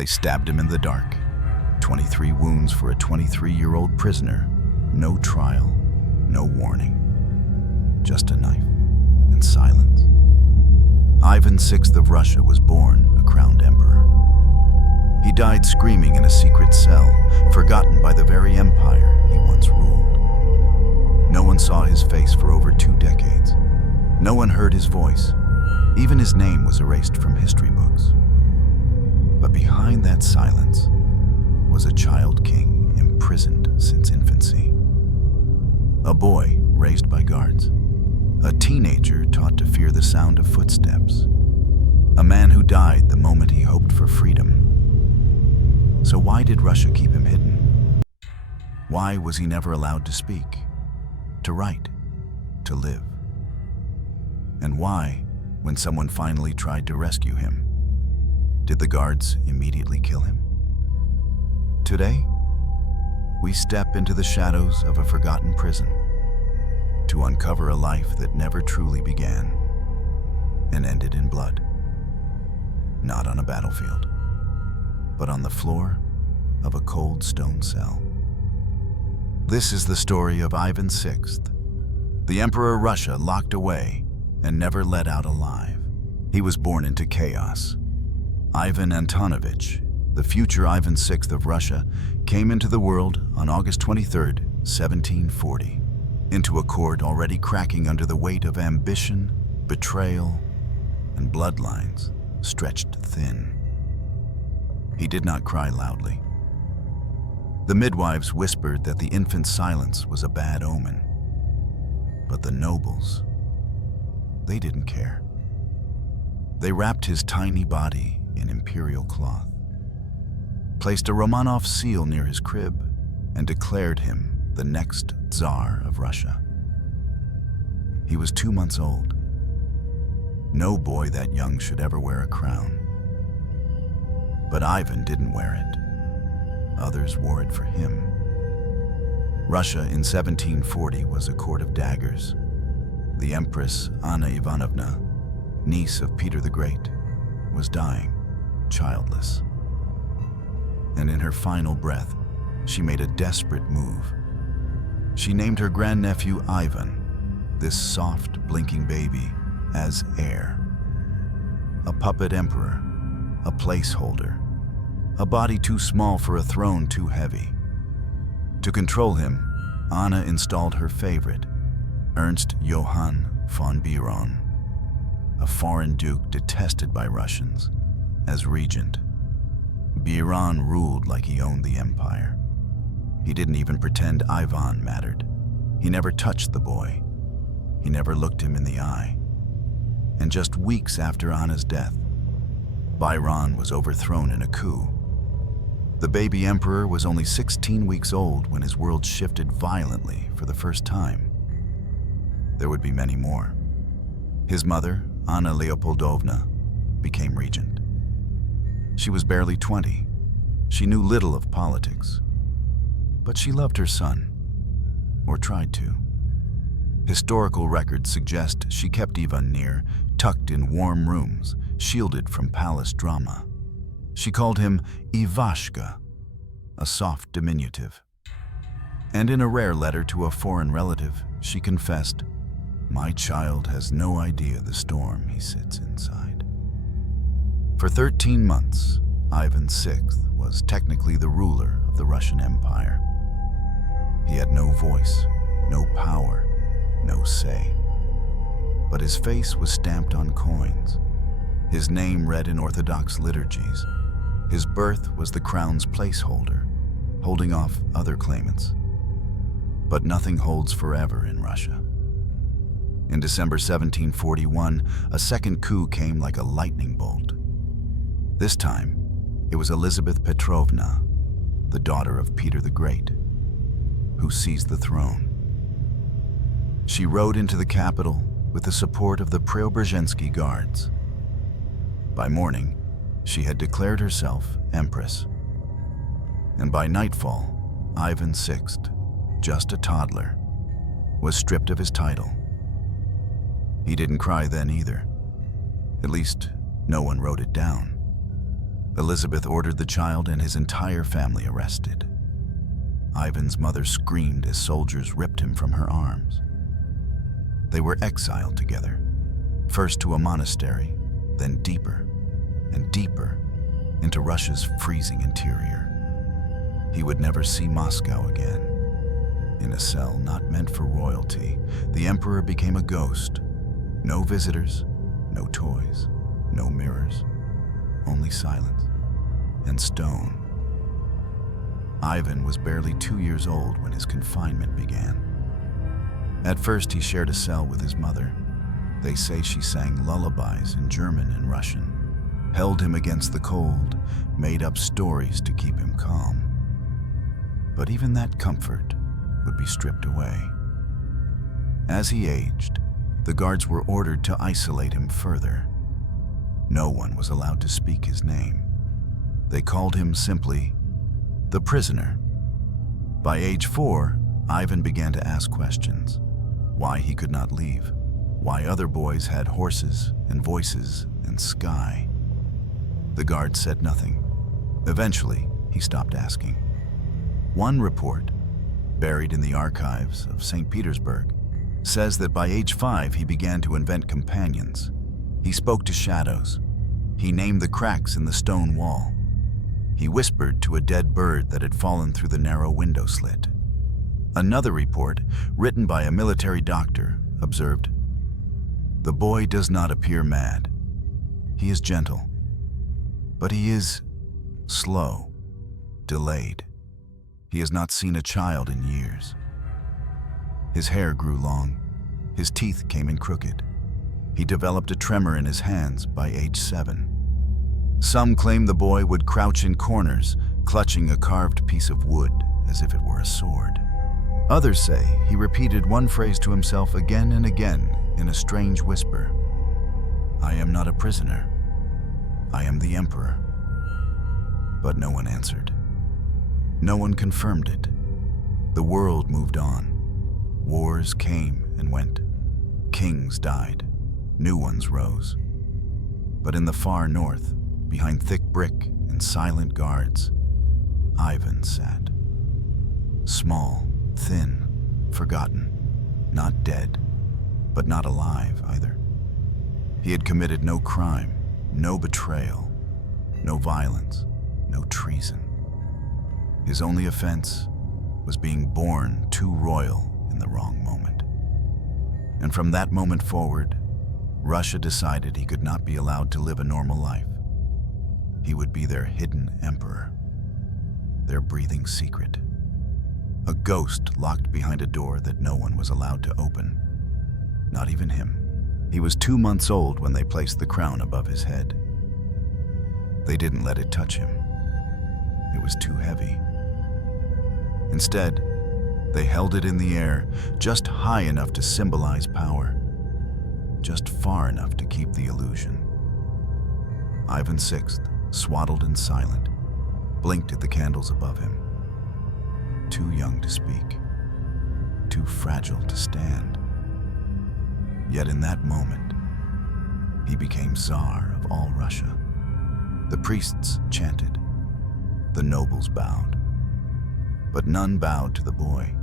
They stabbed him in the dark. 23 wounds for a 23-year-old prisoner. No trial, no warning. Just a knife and silence. Ivan VI of Russia was born a crowned emperor. He died screaming in a secret cell, forgotten by the very empire he once ruled. No one saw his face for over 2 decades. No one heard his voice. Even his name was erased from history books. But behind that silence was a child king imprisoned since infancy. A boy raised by guards. A teenager taught to fear the sound of footsteps. A man who died the moment he hoped for freedom. So why did Russia keep him hidden? Why was he never allowed to speak, to write, to live? And why, when someone finally tried to rescue him, did the guards immediately kill him? Today, we step into the shadows of a forgotten prison to uncover a life that never truly began and ended in blood. Not on a battlefield, but on the floor of a cold stone cell. This is the story of Ivan VI, the Emperor Russia locked away and never let out alive. He was born into chaos. Ivan Antonovich, the future Ivan VI of Russia, came into the world on August 23, 1740, into a court already cracking under the weight of ambition, betrayal, and bloodlines stretched thin. He did not cry loudly. The midwives whispered that the infant's silence was a bad omen. But the nobles, they didn't care. They wrapped his tiny body in imperial cloth, placed a Romanov seal near his crib, and declared him the next Tsar of Russia. He was 2 months old. No boy that young should ever wear a crown. But Ivan didn't wear it. Others wore it for him. Russia in 1740 was a court of daggers. The Empress Anna Ivanovna, niece of Peter the Great, was dying, childless. And in her final breath, she made a desperate move. She named her grandnephew Ivan, this soft, blinking baby, as heir. A puppet emperor, a placeholder, a body too small for a throne too heavy. To control him, Anna installed her favorite, Ernst Johann von Biron, a foreign duke detested by Russians, as regent. Biron ruled like he owned the empire. He didn't even pretend Ivan mattered. He never touched the boy. He never looked him in the eye. And just weeks after Anna's death, Biron was overthrown in a coup. The baby emperor was only 16 weeks old when his world shifted violently for the first time. There would be many more. His mother, Anna Leopoldovna, became regent. She was barely 20. She knew little of politics. But she loved her son, or tried to. Historical records suggest she kept Ivan near, tucked in warm rooms, shielded from palace drama. She called him Ivashka, a soft diminutive. And in a rare letter to a foreign relative, she confessed, "My child has no idea the storm he sits inside." For 13 months, Ivan VI was technically the ruler of the Russian Empire. He had no voice, no power, no say. But his face was stamped on coins, his name read in Orthodox liturgies. His birth was the crown's placeholder, holding off other claimants. But nothing holds forever in Russia. In December 1741, a second coup came like a lightning bolt. This time, it was Elizabeth Petrovna, the daughter of Peter the Great, who seized the throne. She rode into the capital with the support of the Preobrazhensky Guards. By morning, she had declared herself empress. And by nightfall, Ivan VI, just a toddler, was stripped of his title. He didn't cry then either. At least, no one wrote it down. Elizabeth ordered the child and his entire family arrested. Ivan's mother screamed as soldiers ripped him from her arms. They were exiled together, first to a monastery, then deeper and deeper into Russia's freezing interior. He would never see Moscow again. In a cell not meant for royalty, the emperor became a ghost. No visitors, no toys, no mirrors, only silence and stone. Ivan was barely 2 years old when his confinement began. At first, he shared a cell with his mother. They say she sang lullabies in German and Russian, held him against the cold, made up stories to keep him calm. But even that comfort would be stripped away. As he aged, the guards were ordered to isolate him further. No one was allowed to speak his name. They called him simply the prisoner. By age 4, Ivan began to ask questions. Why he could not leave, why other boys had horses and voices and sky. The guards said nothing. Eventually, he stopped asking. One report, buried in the archives of St. Petersburg, says that by age 5 he began to invent companions. He spoke to shadows. He named the cracks in the stone wall. He whispered to a dead bird that had fallen through the narrow window slit. Another report, written by a military doctor, observed, "The boy does not appear mad. He is gentle, but he is slow, delayed. He has not seen a child in years." His hair grew long. His teeth came in crooked. He developed a tremor in his hands by age 7. Some claim the boy would crouch in corners, clutching a carved piece of wood as if it were a sword. Others say he repeated one phrase to himself again and again in a strange whisper. "I am not a prisoner. I am the emperor." But no one answered. No one confirmed it. The world moved on. Wars came and went. Kings died. New ones rose. But in the far north, behind thick brick and silent guards, Ivan sat. Small, thin, forgotten, not dead, but not alive either. He had committed no crime, no betrayal, no violence, no treason. His only offense was being born too royal in the wrong moment. And from that moment forward, Russia decided he could not be allowed to live a normal life. He would be their hidden emperor, their breathing secret, a ghost locked behind a door that no one was allowed to open, not even him. He was 2 months old when they placed the crown above his head. They didn't let it touch him. It was too heavy. Instead, they held it in the air, just high enough to symbolize power, just far enough to keep the illusion. Ivan VI, swaddled and silent, blinked at the candles above him. Too young to speak, too fragile to stand. Yet in that moment, he became Tsar of all Russia. The priests chanted, the nobles bowed, but none bowed to the boy.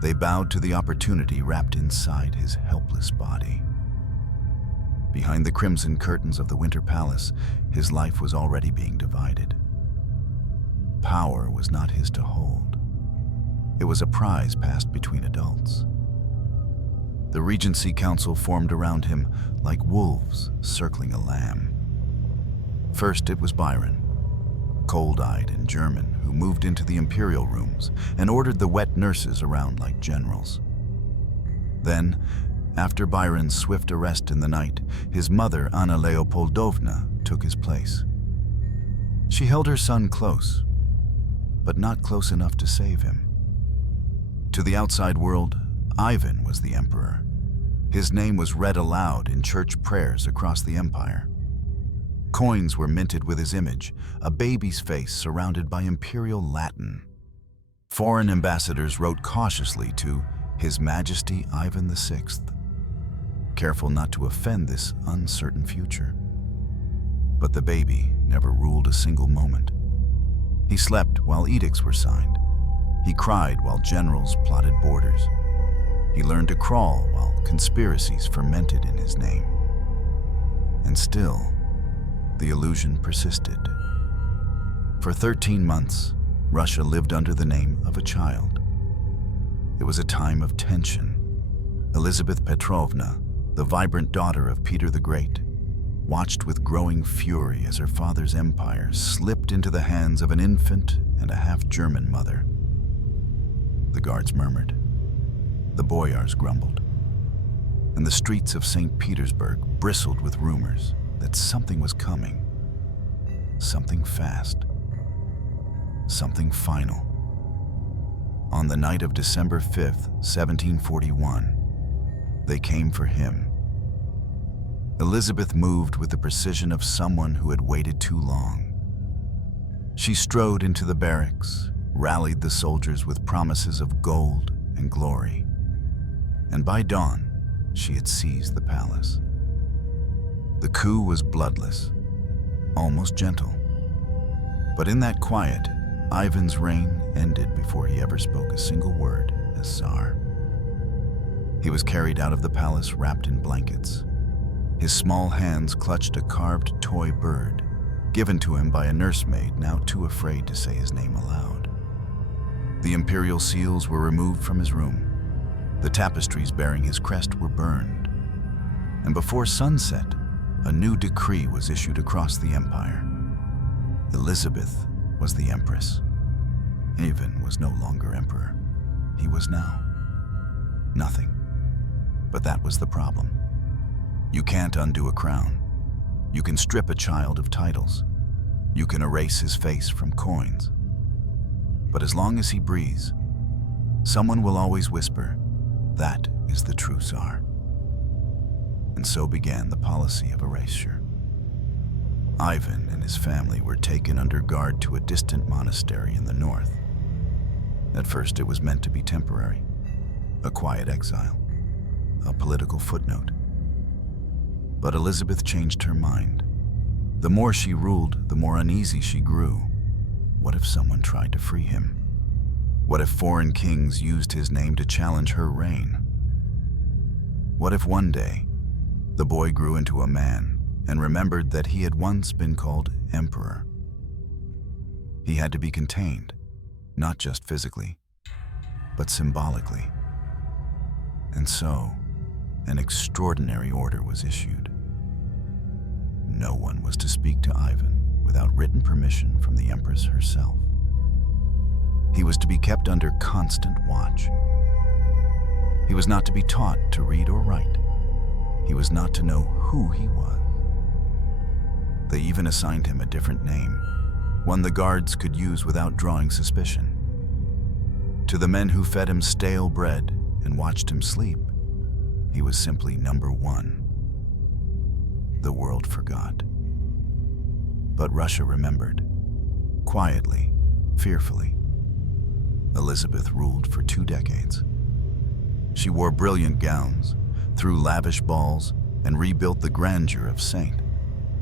They bowed to the opportunity wrapped inside his helpless body. Behind the crimson curtains of the Winter Palace, his life was already being divided. Power was not his to hold. It was a prize passed between adults. The Regency Council formed around him like wolves circling a lamb. First, it was Byron, cold-eyed and German, who moved into the imperial rooms and ordered the wet nurses around like generals. Then, after Byron's swift arrest in the night, his mother, Anna Leopoldovna, took his place. She held her son close, but not close enough to save him. To the outside world, Ivan was the emperor. His name was read aloud in church prayers across the empire. Coins were minted with his image, a baby's face surrounded by imperial Latin. Foreign ambassadors wrote cautiously to His Majesty Ivan VI, careful not to offend this uncertain future. But the baby never ruled a single moment. He slept while edicts were signed. He cried while generals plotted borders. He learned to crawl while conspiracies fermented in his name. And still, the illusion persisted. For 13 months, Russia lived under the name of a child. It was a time of tension. Elizabeth Petrovna, the vibrant daughter of Peter the Great, watched with growing fury as her father's empire slipped into the hands of an infant and a half-German mother. The guards murmured, the boyars grumbled, and the streets of St. Petersburg bristled with rumors that something was coming, something fast, something final. On the night of December 5th, 1741, they came for him. Elizabeth moved with the precision of someone who had waited too long. She strode into the barracks, rallied the soldiers with promises of gold and glory, and by dawn, she had seized the palace. The coup was bloodless, almost gentle. But in that quiet, Ivan's reign ended before he ever spoke a single word as Tsar. He was carried out of the palace wrapped in blankets. His small hands clutched a carved toy bird, given to him by a nursemaid now too afraid to say his name aloud. The imperial seals were removed from his room. The tapestries bearing his crest were burned. And before sunset, a new decree was issued across the empire. Elizabeth was the empress. Ivan was no longer emperor. He was now nothing. But that was the problem. You can't undo a crown. You can strip a child of titles. You can erase his face from coins. But as long as he breathes, someone will always whisper, that is the true Tsar. And so began the policy of erasure. Ivan and his family were taken under guard to a distant monastery in the north. At first it was meant to be temporary, a quiet exile, a political footnote. But Elizabeth changed her mind. The more she ruled, the more uneasy she grew. What if someone tried to free him? What if foreign kings used his name to challenge her reign? What if one day, the boy grew into a man and remembered that he had once been called emperor? He had to be contained, not just physically, but symbolically. And so, an extraordinary order was issued. No one was to speak to Ivan without written permission from the empress herself. He was to be kept under constant watch. He was not to be taught to read or write. He was not to know who he was. They even assigned him a different name, one the guards could use without drawing suspicion. To the men who fed him stale bread and watched him sleep, he was simply number one. The world forgot. But Russia remembered. Quietly, fearfully. Elizabeth ruled for 2 decades. She wore brilliant gowns, threw lavish balls, and rebuilt the grandeur of St.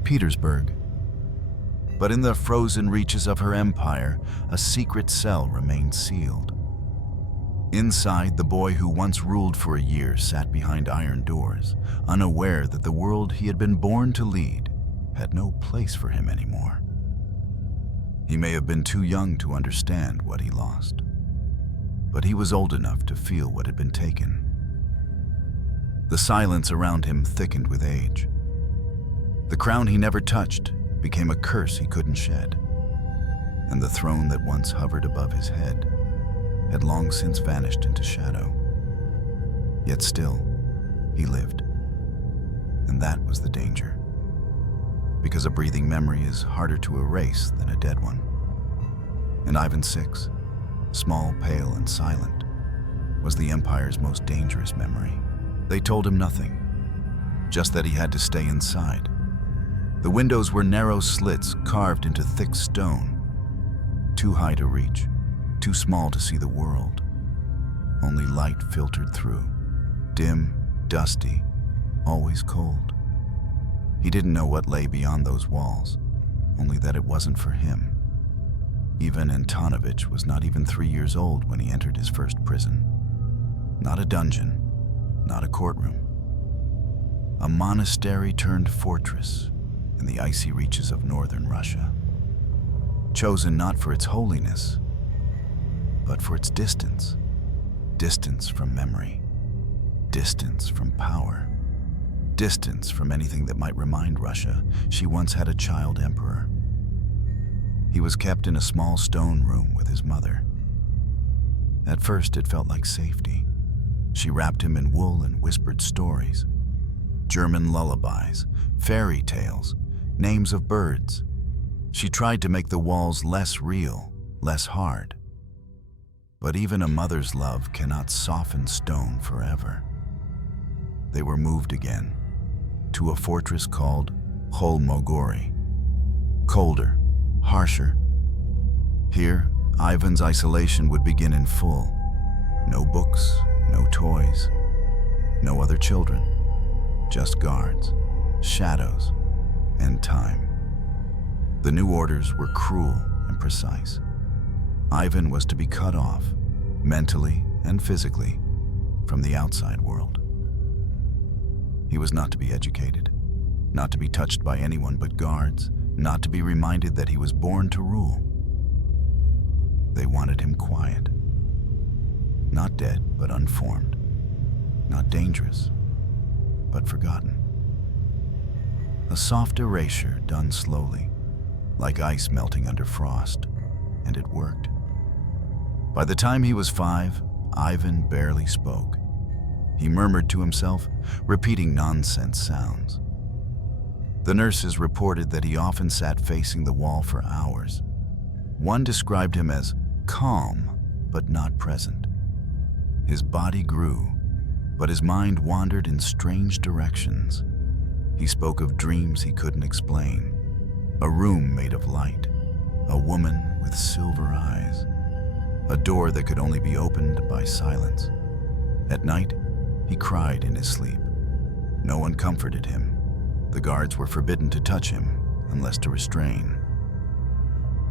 Petersburg. But in the frozen reaches of her empire, a secret cell remained sealed. Inside, the boy who once ruled for a year sat behind iron doors, unaware that the world he had been born to lead had no place for him anymore. He may have been too young to understand what he lost, but he was old enough to feel what had been taken. The silence around him thickened with age. The crown he never touched became a curse he couldn't shed, and the throne that once hovered above his head had long since vanished into shadow. Yet still, he lived. And that was the danger. Because a breathing memory is harder to erase than a dead one. And Ivan VI, small, pale, and silent, was the empire's most dangerous memory. They told him nothing, just that he had to stay inside. The windows were narrow slits carved into thick stone, too high to reach, too small to see the world. Only light filtered through, dim, dusty, always cold. He didn't know what lay beyond those walls, only that it wasn't for him. Ivan Antonovich was not even 3 years old when he entered his first prison. Not a dungeon, not a courtroom. A monastery turned fortress in the icy reaches of northern Russia. Chosen not for its holiness, but for its distance. Distance from memory. Distance from power. Distance from anything that might remind Russia she once had a child emperor. He was kept in a small stone room with his mother. At first, it felt like safety. She wrapped him in wool and whispered stories. German lullabies, fairy tales, names of birds. She tried to make the walls less real, less hard. But even a mother's love cannot soften stone forever. They were moved again to a fortress called Holmogori. Colder, harsher. Here, Ivan's isolation would begin in full. No books, no toys, no other children. Just guards, shadows, and time. The new orders were cruel and precise. Ivan was to be cut off, mentally and physically, from the outside world. He was not to be educated, not to be touched by anyone but guards, not to be reminded that he was born to rule. They wanted him quiet. Not dead, but unformed. Not dangerous, but forgotten. A soft erasure done slowly, like ice melting under frost, and it worked. By the time he was 5, Ivan barely spoke. He murmured to himself, repeating nonsense sounds. The nurses reported that he often sat facing the wall for hours. One described him as calm, but not present. His body grew, but his mind wandered in strange directions. He spoke of dreams he couldn't explain, a room made of light, a woman with silver eyes, a door that could only be opened by silence. At night, he cried in his sleep. No one comforted him. The guards were forbidden to touch him unless to restrain.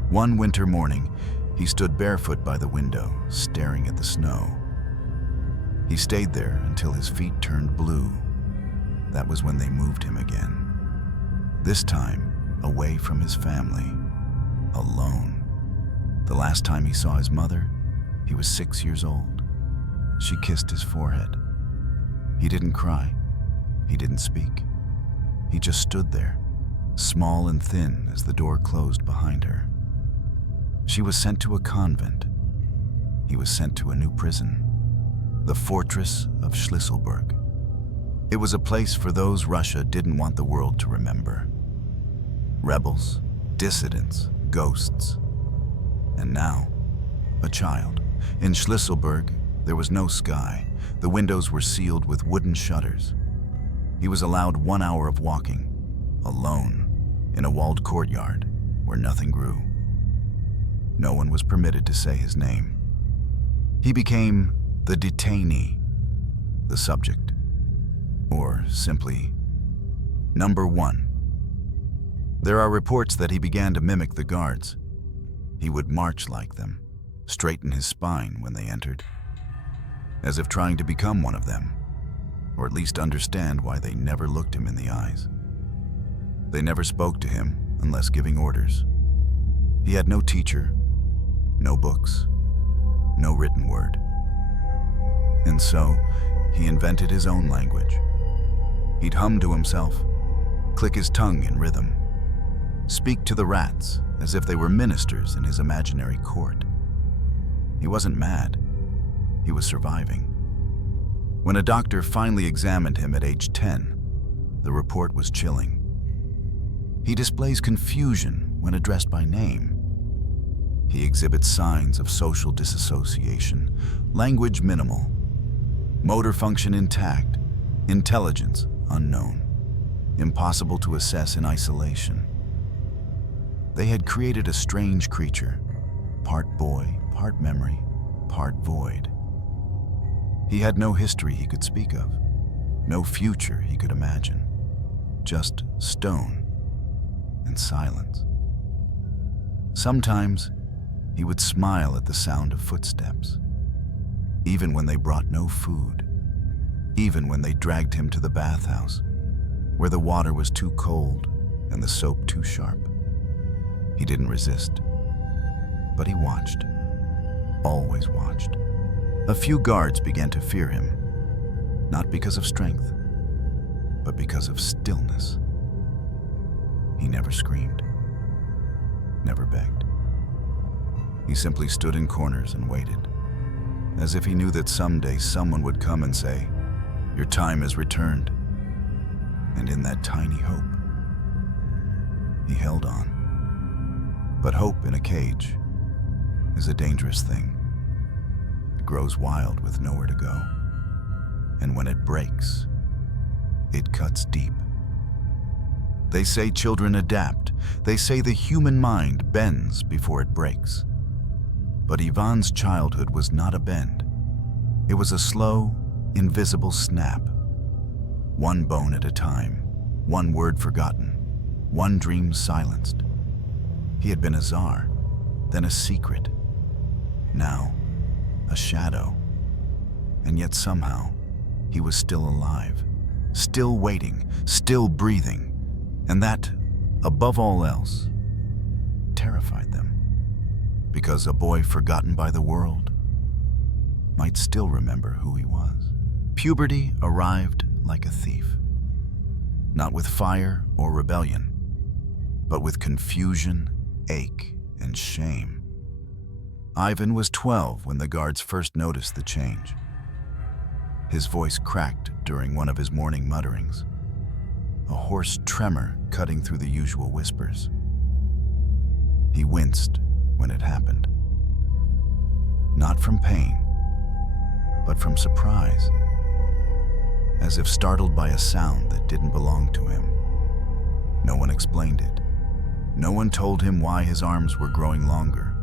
One winter morning, he stood barefoot by the window, staring at the snow. He stayed there until his feet turned blue. That was when they moved him again. This time, away from his family, alone. The last time he saw his mother, he was 6 years old. She kissed his forehead. He didn't cry. He didn't speak. He just stood there, small and thin as the door closed behind her. She was sent to a convent. He was sent to a new prison, the fortress of Schlisselburg. It was a place for those Russia didn't want the world to remember. Rebels, dissidents, ghosts. And now, a child. In Schlisselburg, there was no sky. The windows were sealed with wooden shutters. He was allowed 1 hour of walking, alone, in a walled courtyard where nothing grew. No one was permitted to say his name. He became the detainee, the subject, or simply number 1. There are reports that he began to mimic the guards. He would march like them, straighten his spine when they entered, as if trying to become one of them, or at least understand why they never looked him in the eyes. They never spoke to him unless giving orders. He had no teacher, no books, no written word. And so, he invented his own language. He'd hum to himself, click his tongue in rhythm, speak to the rats as if they were ministers in his imaginary court. He wasn't mad. He was surviving. When a doctor finally examined him at age 10, the report was chilling. He displays confusion when addressed by name. He exhibits signs of social disassociation, language minimal, motor function intact, intelligence unknown, impossible to assess in isolation. They had created a strange creature, part boy, part memory, part void. He had no history he could speak of, no future he could imagine, just stone and silence. Sometimes he would smile at the sound of footsteps, even when they brought no food, even when they dragged him to the bathhouse, where the water was too cold and the soap too sharp. He didn't resist, but he watched, always watched. A few guards began to fear him, not because of strength, but because of stillness. He never screamed, never begged. He simply stood in corners and waited, as if he knew that someday someone would come and say, "Your time is returned." And in that tiny hope, he held on. But hope in a cage is a dangerous thing. It grows wild with nowhere to go. And when it breaks, it cuts deep. They say children adapt. They say the human mind bends before it breaks. But Ivan's childhood was not a bend. It was a slow, invisible snap. One bone at a time, one word forgotten, one dream silenced. He had been a czar, then a secret, now a shadow. And yet somehow, he was still alive, still waiting, still breathing. And that, above all else, terrified them. Because a boy forgotten by the world might still remember who he was. Puberty arrived like a thief, not with fire or rebellion, but with confusion, ache, and shame. Ivan was 12 when the guards first noticed the change. His voice cracked during one of his morning mutterings, a hoarse tremor cutting through the usual whispers. He winced when it happened, not from pain, but from surprise, as if startled by a sound that didn't belong to him. No one explained it. No one told him why his arms were growing longer,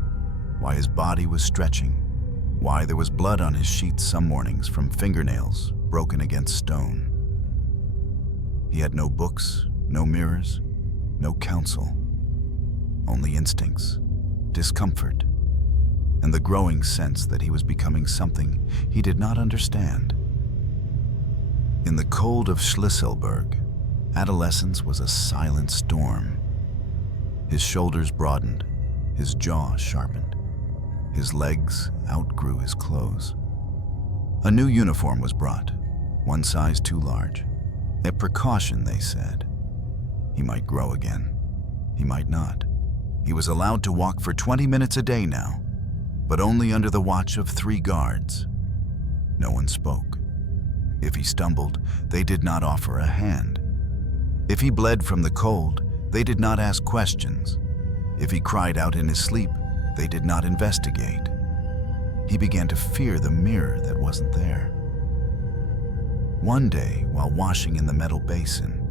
why his body was stretching, why there was blood on his sheets some mornings from fingernails broken against stone. He had no books, no mirrors, no counsel, only instincts, discomfort, and the growing sense that he was becoming something he did not understand. In the cold of Schlüsselburg, adolescence was a silent storm. His shoulders broadened, his jaw sharpened, his legs outgrew his clothes. A new uniform was brought, one size too large. A precaution, they said. He might grow again. He might not. He was allowed to walk for 20 minutes a day now, but only under the watch of 3 guards. No one spoke. If he stumbled, they did not offer a hand. If he bled from the cold, they did not ask questions. If he cried out in his sleep, they did not investigate. He began to fear the mirror that wasn't there. One day, while washing in the metal basin,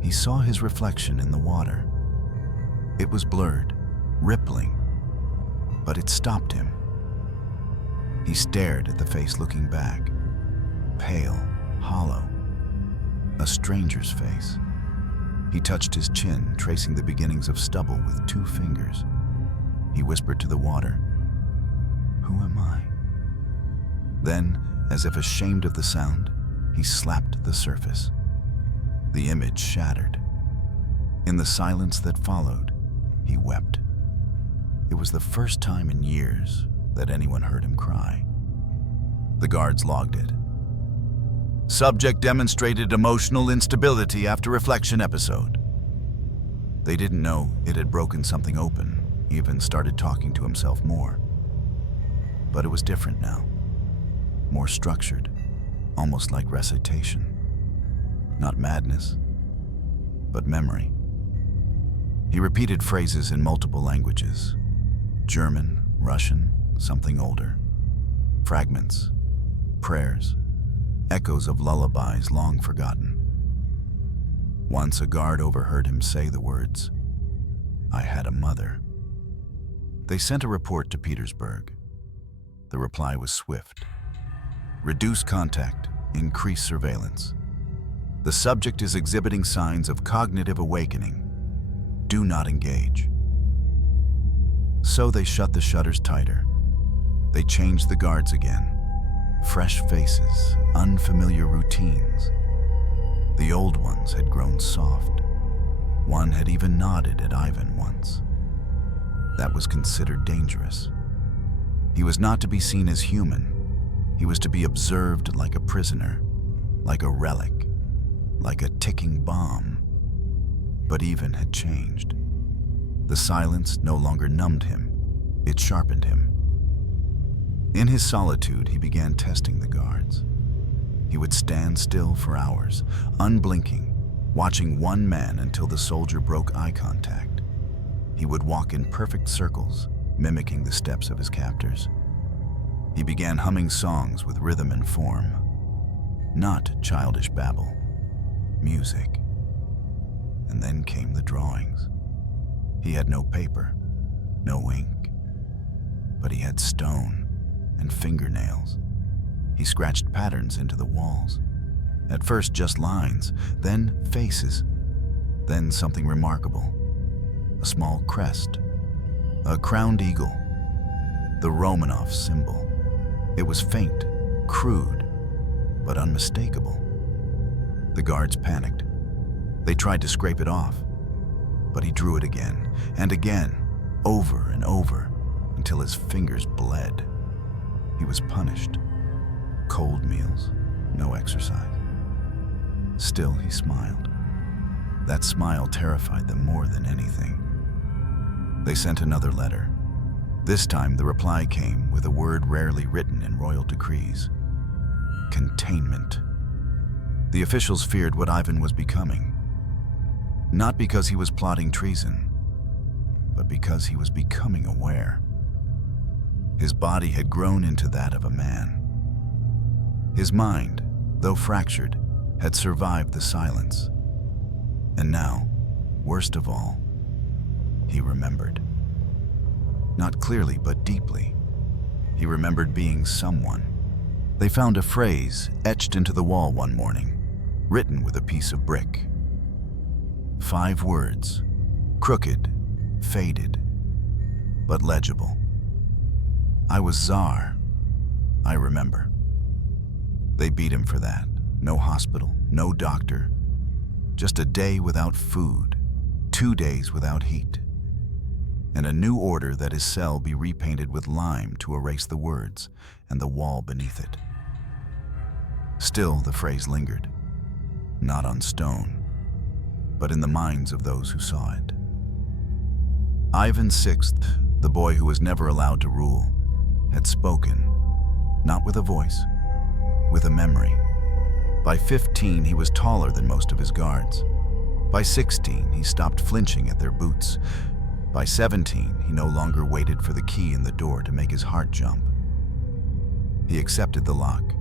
he saw his reflection in the water. It was blurred, rippling, but it stopped him. He stared at the face looking back, pale, hollow, a stranger's face. He touched his chin, tracing the beginnings of stubble with 2 fingers. He whispered to the water, "Who am I?" Then, as if ashamed of the sound, he slapped the surface. The image shattered. In the silence that followed, he wept. It was the first time in years that anyone heard him cry. The guards logged it. Subject demonstrated emotional instability after reflection episode. They didn't know it had broken something open, even started talking to himself more. But it was different now, more structured, almost like recitation. Not madness, but memory. He repeated phrases in multiple languages: German, Russian, something older. Fragments, prayers, echoes of lullabies long forgotten. Once a guard overheard him say the words, "I had a mother." They sent a report to Petersburg. The reply was swift. Reduce contact, increase surveillance. The subject is exhibiting signs of cognitive awakening. Do not engage. So they shut the shutters tighter. They changed the guards again. Fresh faces, unfamiliar routines. The old ones had grown soft. One had even nodded at Ivan once. That was considered dangerous. He was not to be seen as human. He was to be observed like a prisoner, like a relic, like a ticking bomb. But Ivan had changed. The silence no longer numbed him, it sharpened him. In his solitude, he began testing the guards. He would stand still for hours, unblinking, watching one man until the soldier broke eye contact. He would walk in perfect circles, mimicking the steps of his captors. He began humming songs with rhythm and form. Not childish babble, music. And then came the drawings. He had no paper, no ink, but he had stone and fingernails. He scratched patterns into the walls. At first just lines, then faces, then something remarkable. A small crest, a crowned eagle, the Romanov symbol. It was faint, crude, but unmistakable. The guards panicked. They tried to scrape it off, but he drew it again and again, over and over, until his fingers bled. He was punished. Cold meals, no exercise. Still, he smiled. That smile terrified them more than anything. They sent another letter. This time, the reply came with a word rarely written in royal decrees: containment. The officials feared what Ivan was becoming. Not because he was plotting treason, but because he was becoming aware. His body had grown into that of a man. His mind, though fractured, had survived the silence. And now, worst of all, he remembered. Not clearly, but deeply. He remembered being someone. They found a phrase etched into the wall one morning, written with a piece of brick. 5 words, crooked, faded, but legible. I was Tsar, I remember. They beat him for that. No hospital, no doctor. Just a day without food, 2 days without heat. And a new order that his cell be repainted with lime to erase the words and the wall beneath it. Still, the phrase lingered, not on stone, but in the minds of those who saw it. Ivan VI, the boy who was never allowed to rule, had spoken, not with a voice, with a memory. By 15, he was taller than most of his guards. By 16, he stopped flinching at their boots. By 17, he no longer waited for the key in the door to make his heart jump. He accepted the lock,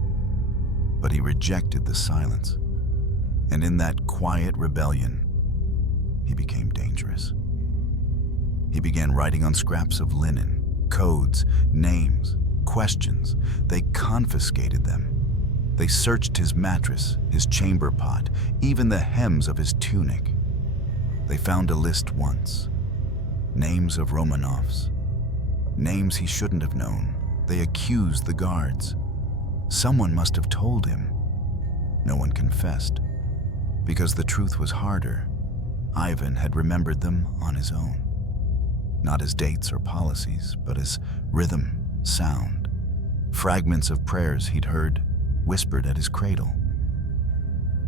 but he rejected the silence. And in that quiet rebellion, he became dangerous. He began writing on scraps of linen, codes, names, questions. They confiscated them. They searched his mattress, his chamber pot, even the hems of his tunic. They found a list once. Names of Romanovs. Names he shouldn't have known. They accused the guards. Someone must have told him. No one confessed. Because the truth was harder, Ivan had remembered them on his own. Not as dates or policies, but as rhythm, sound. Fragments of prayers he'd heard, whispered at his cradle.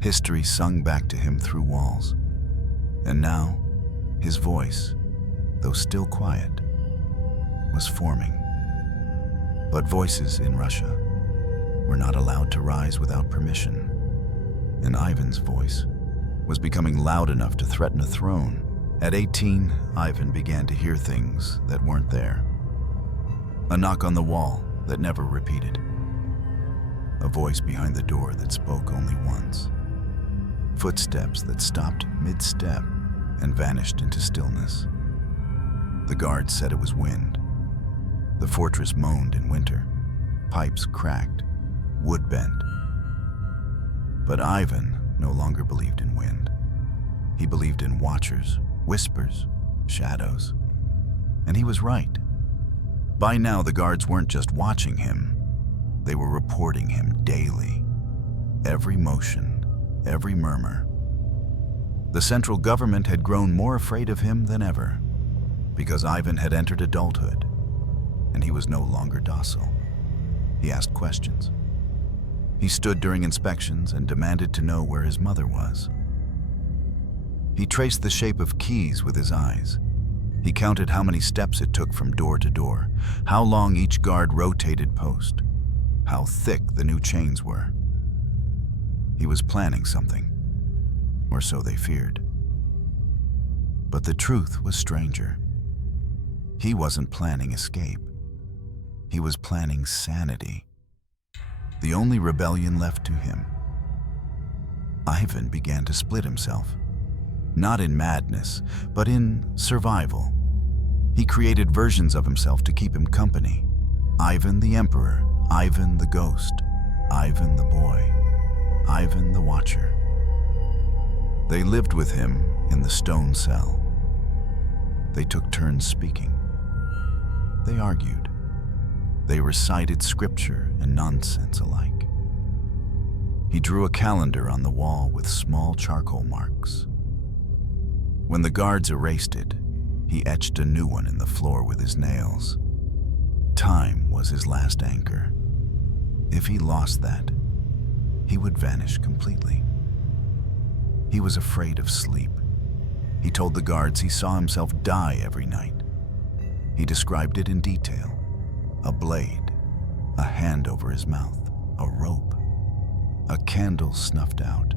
History sung back to him through walls. And now, his voice, though still quiet, was forming. But voices in Russia were not allowed to rise without permission. And Ivan's voice was becoming loud enough to threaten a throne. At 18, Ivan began to hear things that weren't there. A knock on the wall that never repeated. A voice behind the door that spoke only once. Footsteps that stopped mid-step and vanished into stillness. The guards said it was wind. The fortress moaned in winter. Pipes cracked, wood bent. But Ivan no longer believed in wind. He believed in watchers, whispers, shadows. And he was right. By now, the guards weren't just watching him, they were reporting him daily. Every motion, every murmur. The central government had grown more afraid of him than ever, because Ivan had entered adulthood, and he was no longer docile. He asked questions. He stood during inspections and demanded to know where his mother was. He traced the shape of keys with his eyes. He counted how many steps it took from door to door, how long each guard rotated post, how thick the new chains were. He was planning something, or so they feared. But the truth was stranger. He wasn't planning escape. He was planning sanity. The only rebellion left to him. Ivan began to split himself, not in madness, but in survival. He created versions of himself to keep him company. Ivan the Emperor, Ivan the Ghost, Ivan the Boy, Ivan the Watcher. They lived with him in the stone cell. They took turns speaking. They argued. They recited scripture and nonsense alike. He drew a calendar on the wall with small charcoal marks. When the guards erased it, he etched a new one in the floor with his nails. Time was his last anchor. If he lost that, he would vanish completely. He was afraid of sleep. He told the guards he saw himself die every night. He described it in detail. A blade, a hand over his mouth, a rope, a candle snuffed out.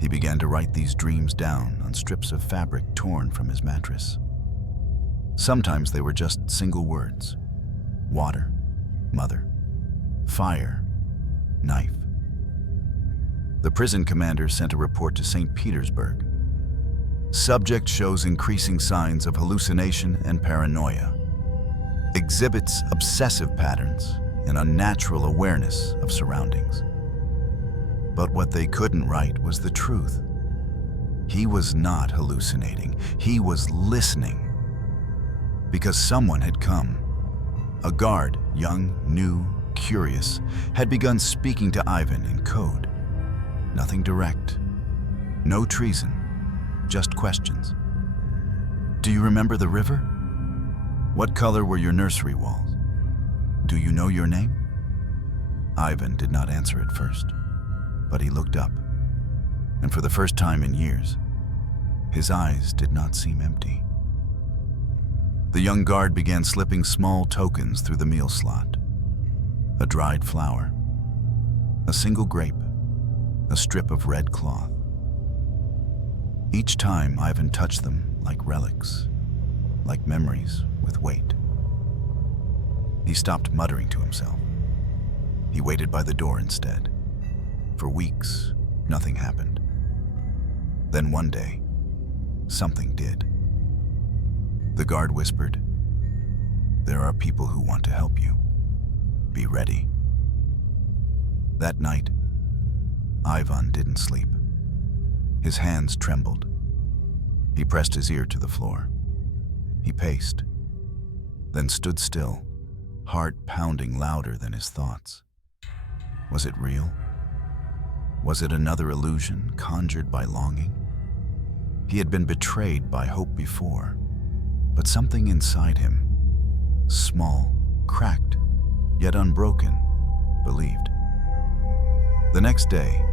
He began to write these dreams down on strips of fabric torn from his mattress. Sometimes they were just single words: water, mother, fire, knife. The prison commander sent a report to St. Petersburg. Subject shows increasing signs of hallucination and paranoia. Exhibits obsessive patterns and unnatural awareness of surroundings. But what they couldn't write was the truth. He was not hallucinating. He was listening. Because someone had come. A guard, young, new, curious, had begun speaking to Ivan in code. Nothing direct. No treason. Just questions. Do you remember the river? What color were your nursery walls? Do you know your name? Ivan did not answer at first, but he looked up, and for the first time in years, his eyes did not seem empty. The young guard began slipping small tokens through the meal slot. A dried flower, a single grape, a strip of red cloth. Each time Ivan touched them like relics, like memories with weight. He stopped muttering to himself. He waited by the door instead. For weeks, nothing happened. Then one day, something did. The guard whispered, "There are people who want to help you. Be ready." That night, Ivan didn't sleep. His hands trembled. He pressed his ear to the floor. He paced, then stood still, heart pounding louder than his thoughts. Was it real? Was it another illusion conjured by longing? He had been betrayed by hope before, but something inside him, small, cracked, yet unbroken, believed. The next day,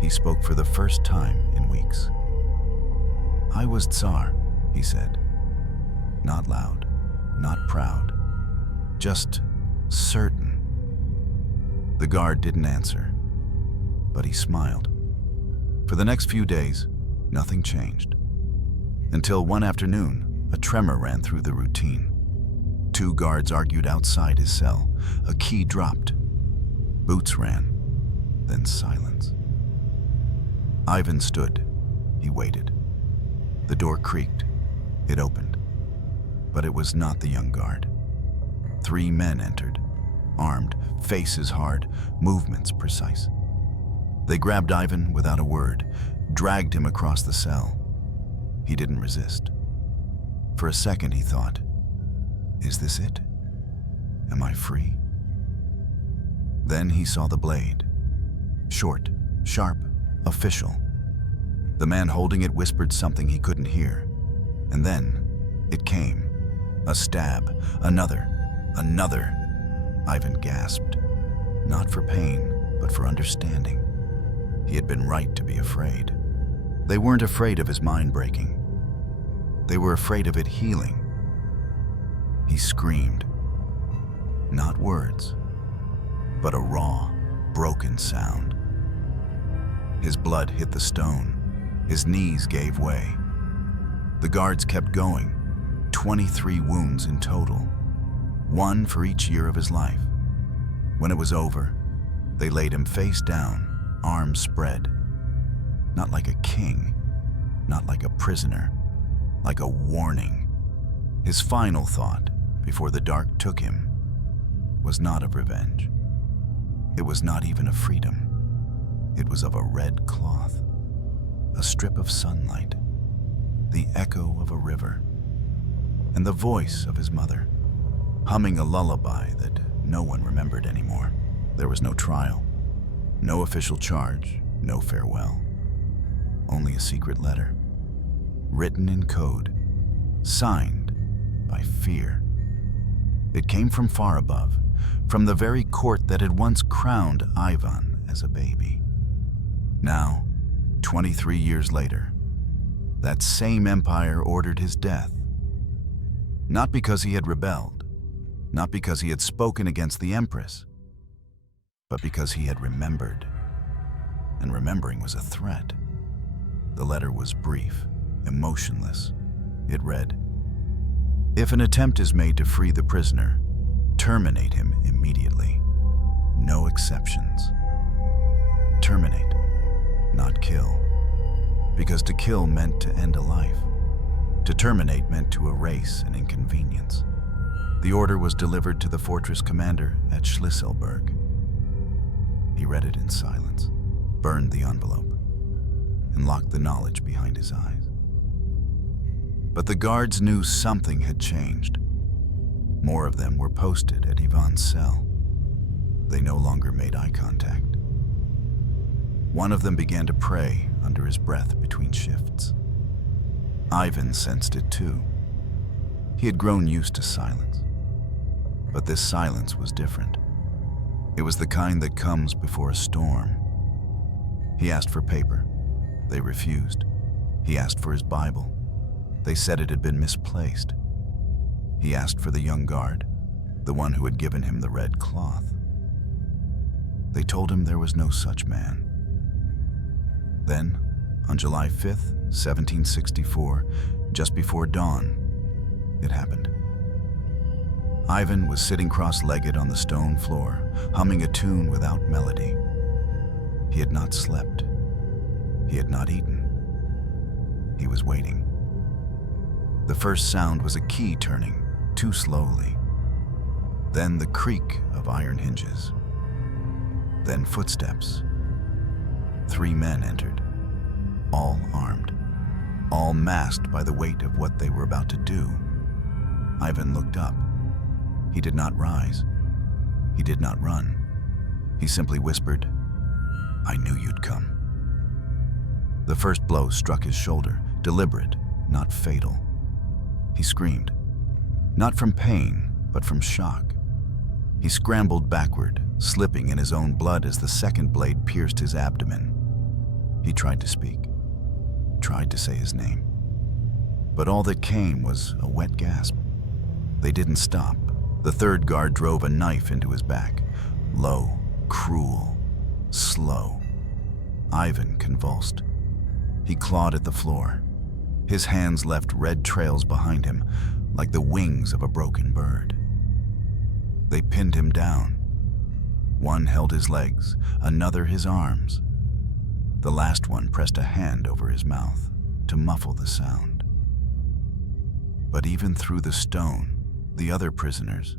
he spoke for the first time in weeks. "I was Tsar," he said. Not loud, not proud, just certain. The guard didn't answer, but he smiled. For the next few days, nothing changed. Until one afternoon, a tremor ran through the routine. 2 guards argued outside his cell. A key dropped. Boots ran, then silence. Ivan stood. He waited. The door creaked. It opened. But it was not the young guard. 3 men entered, armed, faces hard, movements precise. They grabbed Ivan without a word, dragged him across the cell. He didn't resist. For a second he thought, is this it? Am I free? Then he saw the blade. Short, sharp, official. The man holding it whispered something he couldn't hear. And then it came. A stab. Another. Ivan gasped. Not for pain, but for understanding. He had been right to be afraid. They weren't afraid of his mind breaking. They were afraid of it healing. He screamed. Not words, but a raw, broken sound. His blood hit the stone. His knees gave way. The guards kept going. 23 wounds in total, one for each year of his life. When it was over, they laid him face down, arms spread. Not like a king, not like a prisoner, like a warning. His final thought, before the dark took him, was not of revenge. It was not even of freedom. It was of a red cloth, a strip of sunlight, the echo of a river, and the voice of his mother, humming a lullaby that no one remembered anymore. There was no trial, no official charge, no farewell. Only a secret letter, written in code, signed by fear. It came from far above, from the very court that had once crowned Ivan as a baby. Now, 23 years later, that same empire ordered his death. Not because he had rebelled, not because he had spoken against the empress, but because he had remembered. And remembering was a threat. The letter was brief, emotionless. It read, "If an attempt is made to free the prisoner, terminate him immediately. No exceptions." Terminate, not kill. Because to kill meant to end a life. To terminate meant to erase an inconvenience. The order was delivered to the fortress commander at Schlisselburg. He read it in silence, burned the envelope, and locked the knowledge behind his eyes. But the guards knew something had changed. More of them were posted at Ivan's cell. They no longer made eye contact. One of them began to pray under his breath between shifts. Ivan sensed it too. He had grown used to silence. But this silence was different. It was the kind that comes before a storm. He asked for paper. They refused. He asked for his Bible. They said it had been misplaced. He asked for the young guard, the one who had given him the red cloth. They told him there was no such man. Then, on July 5th, 1764, just before dawn, it happened. Ivan was sitting cross-legged on the stone floor, humming a tune without melody. He had not slept. He had not eaten. He was waiting. The first sound was a key turning, too slowly. Then the creak of iron hinges. Then footsteps. 3 men entered, all armed, all masked by the weight of what they were about to do. Ivan looked up. He did not rise. He did not run. He simply whispered, "I knew you'd come." The first blow struck his shoulder, deliberate, not fatal. He screamed, not from pain, but from shock. He scrambled backward, slipping in his own blood as the second blade pierced his abdomen. He tried to speak, tried to say his name. But all that came was a wet gasp. They didn't stop. The third guard drove a knife into his back. Low, cruel, slow. Ivan convulsed. He clawed at the floor. His hands left red trails behind him, like the wings of a broken bird. They pinned him down. One held his legs, another his arms. The last one pressed a hand over his mouth to muffle the sound. But even through the stone, the other prisoners,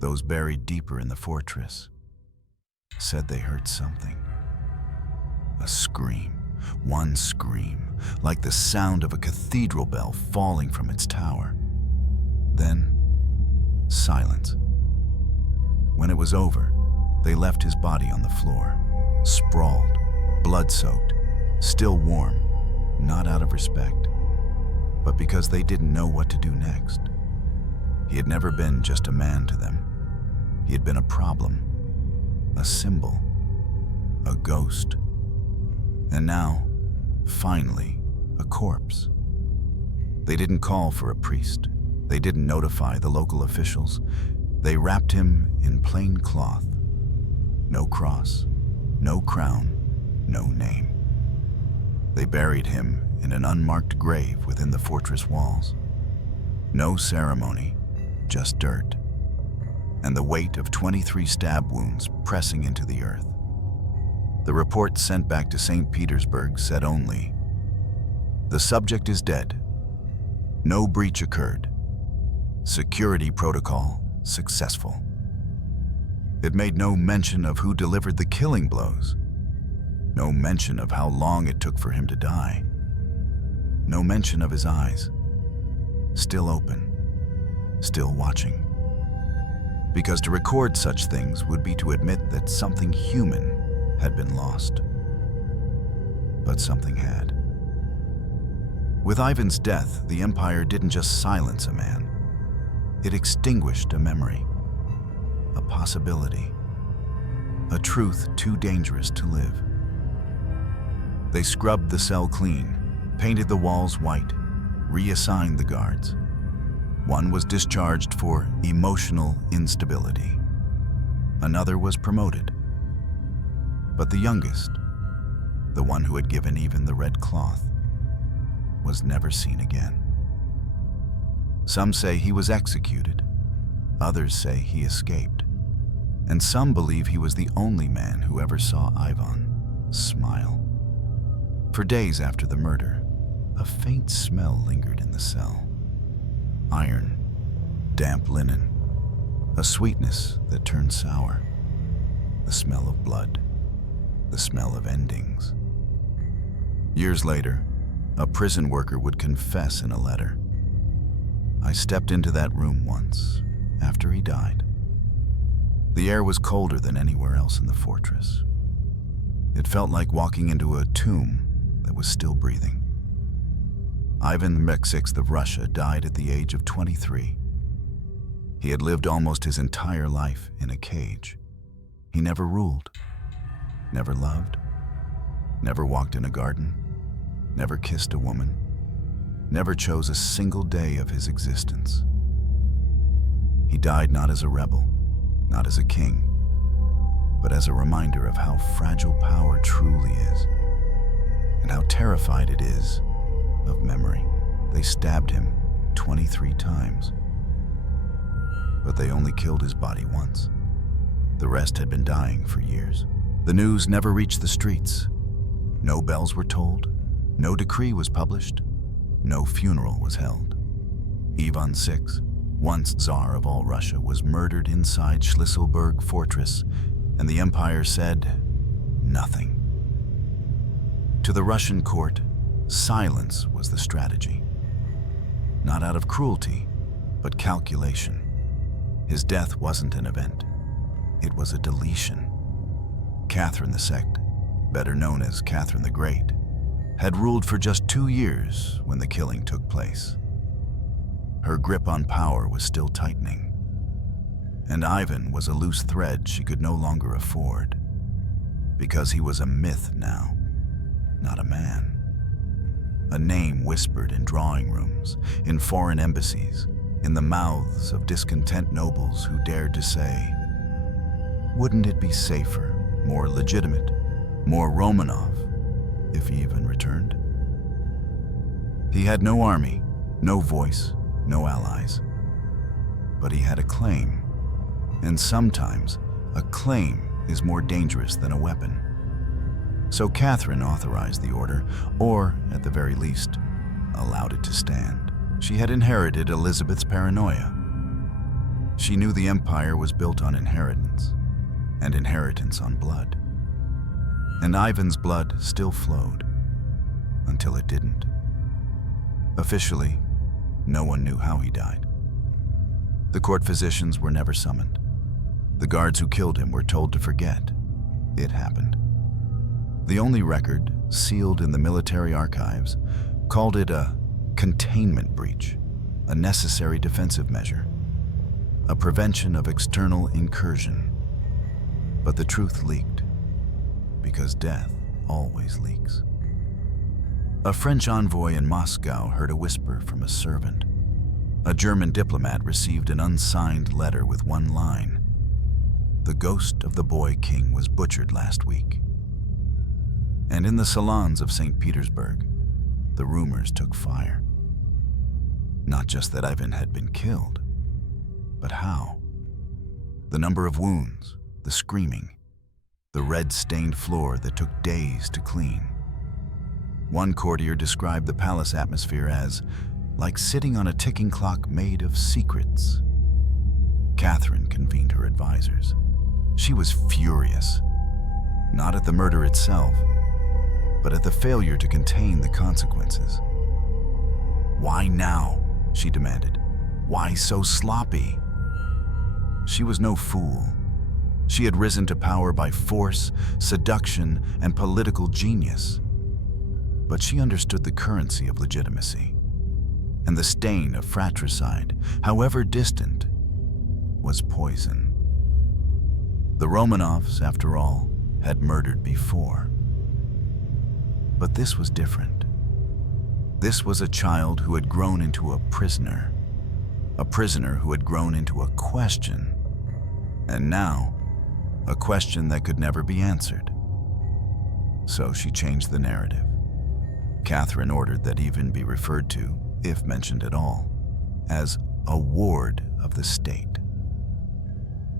those buried deeper in the fortress, said they heard something. A scream, one scream, like the sound of a cathedral bell falling from its tower. Then, silence. When it was over, they left his body on the floor, sprawled, blood-soaked, still warm, not out of respect, but because they didn't know what to do next. He had never been just a man to them. He had been a problem, a symbol, a ghost, and now, finally, a corpse. They didn't call for a priest. They didn't notify the local officials. They wrapped him in plain cloth. No cross, no crown, no name. They buried him in an unmarked grave within the fortress walls. No ceremony, just dirt, and the weight of 23 stab wounds pressing into the earth. The report sent back to St. Petersburg said only, "The subject is dead. No breach occurred. Security protocol successful." It made no mention of who delivered the killing blows. No mention of how long it took for him to die. No mention of his eyes, still open, still watching. Because to record such things would be to admit that something human had been lost. But something had. With Ivan's death, the Empire didn't just silence a man. It extinguished a memory, a possibility, a truth too dangerous to live. They scrubbed the cell clean, painted the walls white, reassigned the guards. One was discharged for emotional instability. Another was promoted. But the youngest, the one who had given even the red cloth, was never seen again. Some say he was executed. Others say he escaped. And some believe he was the only man who ever saw Ivan smile. For days after the murder, a faint smell lingered in the cell. Iron, damp linen, a sweetness that turned sour, the smell of blood, the smell of endings. Years later, a prison worker would confess in a letter, "I stepped into that room once, after he died. The air was colder than anywhere else in the fortress. It felt like walking into a tomb that was still breathing." Ivan VI of Russia died at the age of 23. He had lived almost his entire life in a cage. He never ruled, never loved, never walked in a garden, never kissed a woman, never chose a single day of his existence. He died not as a rebel, not as a king, but as a reminder of how fragile power truly is, and how terrified it is of memory. They stabbed him 23 times, but they only killed his body once. The rest had been dying for years. The news never reached the streets. No bells were tolled, no decree was published, no funeral was held. Ivan VI, once Tsar of all Russia, was murdered inside Schlisselburg Fortress, and the Empire said nothing. To the Russian court, silence was the strategy. Not out of cruelty, but calculation. His death wasn't an event. It was a deletion. Catherine II, better known as Catherine the Great, had ruled for just 2 years when the killing took place. Her grip on power was still tightening, and Ivan was a loose thread she could no longer afford, because he was a myth now, not a man. A name whispered in drawing rooms, in foreign embassies, in the mouths of discontent nobles who dared to say, "Wouldn't it be safer, more legitimate, more Romanov, if he even returned?" He had no army, no voice, no allies. But he had a claim, and sometimes a claim is more dangerous than a weapon. So Catherine authorized the order, or, at the very least, allowed it to stand. She had inherited Elizabeth's paranoia. She knew the empire was built on inheritance, and inheritance on blood. And Ivan's blood still flowed, until it didn't. Officially, no one knew how he died. The court physicians were never summoned. The guards who killed him were told to forget. It happened. The only record, sealed in the military archives, called it a containment breach, a necessary defensive measure, a prevention of external incursion. But the truth leaked, because death always leaks. A French envoy in Moscow heard a whisper from a servant. A German diplomat received an unsigned letter with one line: "The ghost of the boy king was butchered last week." And in the salons of St. Petersburg, the rumors took fire. Not just that Ivan had been killed, but how. The number of wounds, the screaming, the red-stained floor that took days to clean. One courtier described the palace atmosphere as like sitting on a ticking clock made of secrets. Catherine convened her advisors. She was furious, not at the murder itself, but at the failure to contain the consequences. "Why now?" she demanded. "Why so sloppy?" She was no fool. She had risen to power by force, seduction, and political genius. But she understood the currency of legitimacy, and the stain of fratricide, however distant, was poison. The Romanovs, after all, had murdered before. But this was different. This was a child who had grown into a prisoner who had grown into a question, and now, a question that could never be answered. So she changed the narrative. Catherine ordered that Ivan be referred to, if mentioned at all, as a ward of the state.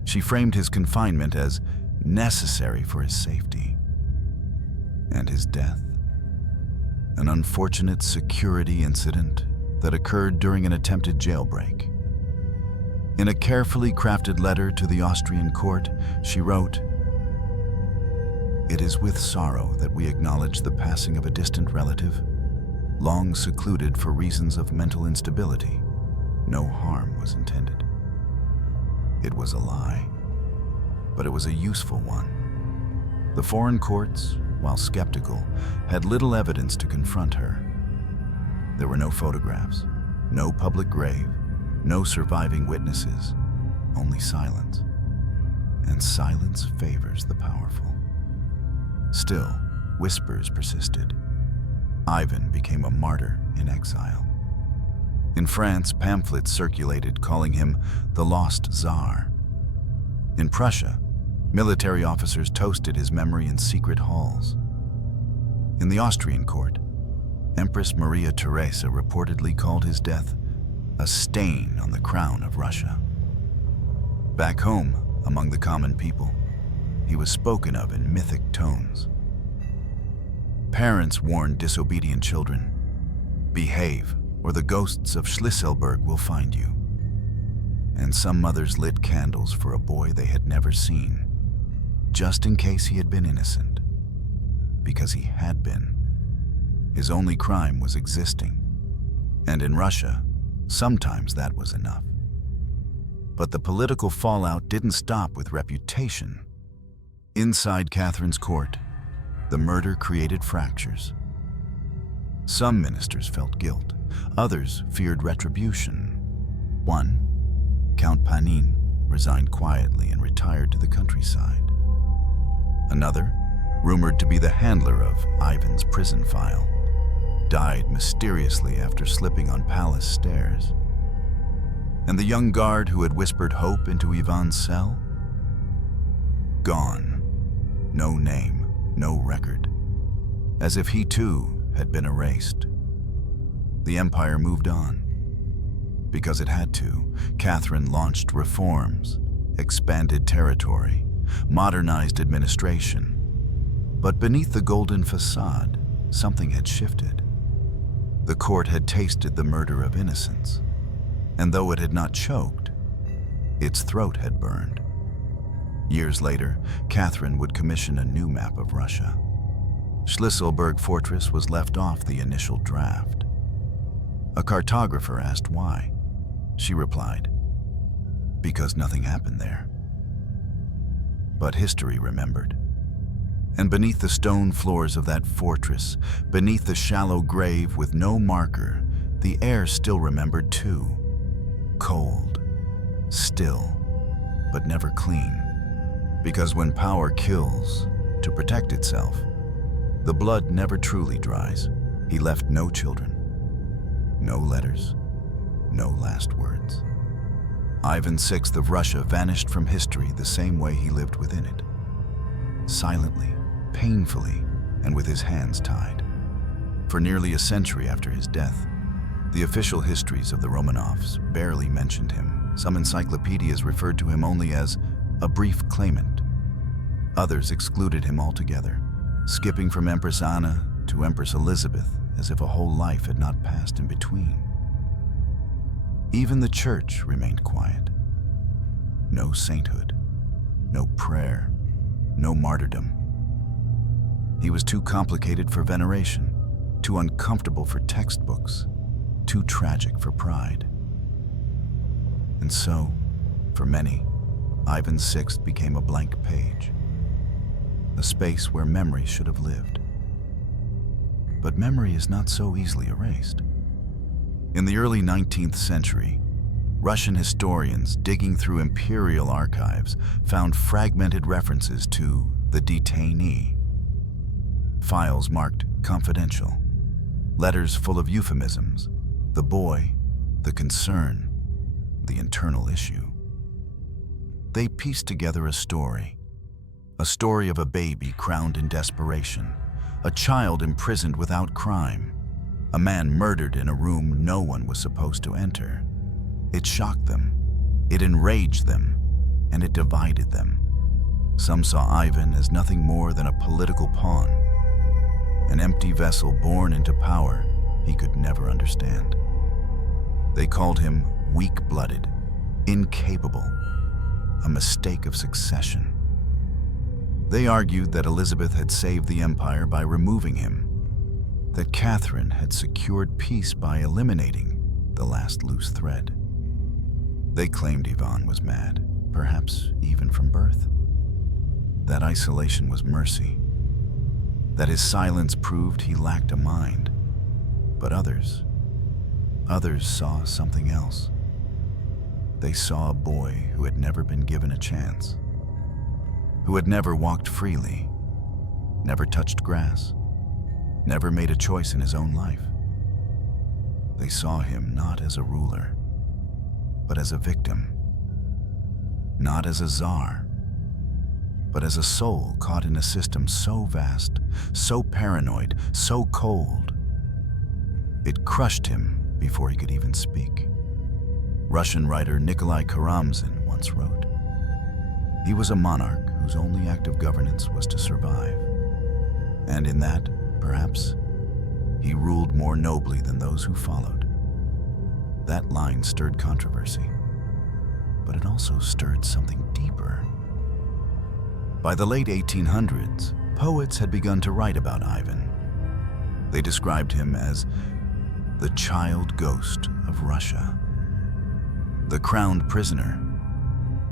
She framed his confinement as necessary for his safety. And his death? An unfortunate security incident that occurred during an attempted jailbreak. In a carefully crafted letter to the Austrian court, she wrote, "It is with sorrow that we acknowledge the passing of a distant relative, long secluded for reasons of mental instability. No harm was intended." It was a lie, but it was a useful one. The foreign courts, while skeptical, had little evidence to confront her. There were no photographs, no public grave, no surviving witnesses, only silence. And silence favors the powerful. Still, whispers persisted. Ivan became a martyr in exile. In France, pamphlets circulated calling him the lost Tsar. In Prussia, military officers toasted his memory in secret halls. In the Austrian court, Empress Maria Theresa reportedly called his death a stain on the crown of Russia. Back home, among the common people, he was spoken of in mythic tones. Parents warned disobedient children, "Behave, or the ghosts of Schlisselburg will find you." And some mothers lit candles for a boy they had never seen, just in case he had been innocent. Because he had been. His only crime was existing. And in Russia, sometimes that was enough. But the political fallout didn't stop with reputation. Inside Catherine's court, the murder created fractures. Some ministers felt guilt, others feared retribution. One, Count Panin, resigned quietly and retired to the countryside. Another, rumored to be the handler of Ivan's prison file, died mysteriously after slipping on palace stairs. And the young guard who had whispered hope into Ivan's cell? Gone. No name, no record. As if he too had been erased. The empire moved on. Because it had to, Catherine launched reforms, expanded territory, modernized administration. But beneath the golden facade, something had shifted. The court had tasted the murder of innocence, and though it had not choked, its throat had burned. Years later, Catherine would commission a new map of Russia. Schlisselburg Fortress was left off the initial draft. A cartographer asked why. She replied, "Because nothing happened there." but history remembered. And beneath the stone floors of that fortress, beneath the shallow grave with no marker, the air still remembered too. Cold, still, but never clean. Because when power kills to protect itself, the blood never truly dries. He left no children, no letters, no last words. Ivan VI of Russia vanished from history the same way he lived within it. Silently, painfully, and with his hands tied. For nearly a century after his death, the official histories of the Romanovs barely mentioned him. Some encyclopedias referred to him only as a brief claimant. Others excluded him altogether, skipping from Empress Anna to Empress Elizabeth as if a whole life had not passed in between. Even the church remained quiet. No sainthood, no prayer, no martyrdom. He was too complicated for veneration, too uncomfortable for textbooks, too tragic for pride. And so, for many, Ivan VI became a blank page, a space where memory should have lived. But memory is not so easily erased. In the early 19th century, Russian historians digging through imperial archives found fragmented references to the detainee. Files marked confidential, letters full of euphemisms, the boy, the concern, the internal issue. They pieced together a story of a baby crowned in desperation, a child imprisoned without crime, a man murdered in a room no one was supposed to enter. It shocked them, it enraged them, and it divided them. Some saw Ivan as nothing more than a political pawn, an empty vessel born into power he could never understand. They called him weak-blooded, incapable, a mistake of succession. They argued that Elizabeth had saved the empire by removing him, that Catherine had secured peace by eliminating the last loose thread. They claimed Ivan was mad, perhaps even from birth. That isolation was mercy, that his silence proved he lacked a mind. But others saw something else. They saw a boy who had never been given a chance, who had never walked freely, never touched grass, never made a choice in his own life. They saw him not as a ruler, but as a victim, not as a czar, but as a soul caught in a system so vast, so paranoid, so cold. It crushed him before he could even speak. Russian writer Nikolai Karamzin once wrote, "He was a monarch whose only act of governance was to survive. And in that, perhaps, he ruled more nobly than those who followed." That line stirred controversy, but it also stirred something deeper. By the late 1800s, poets had begun to write about Ivan. They described him as the child ghost of Russia, the crowned prisoner,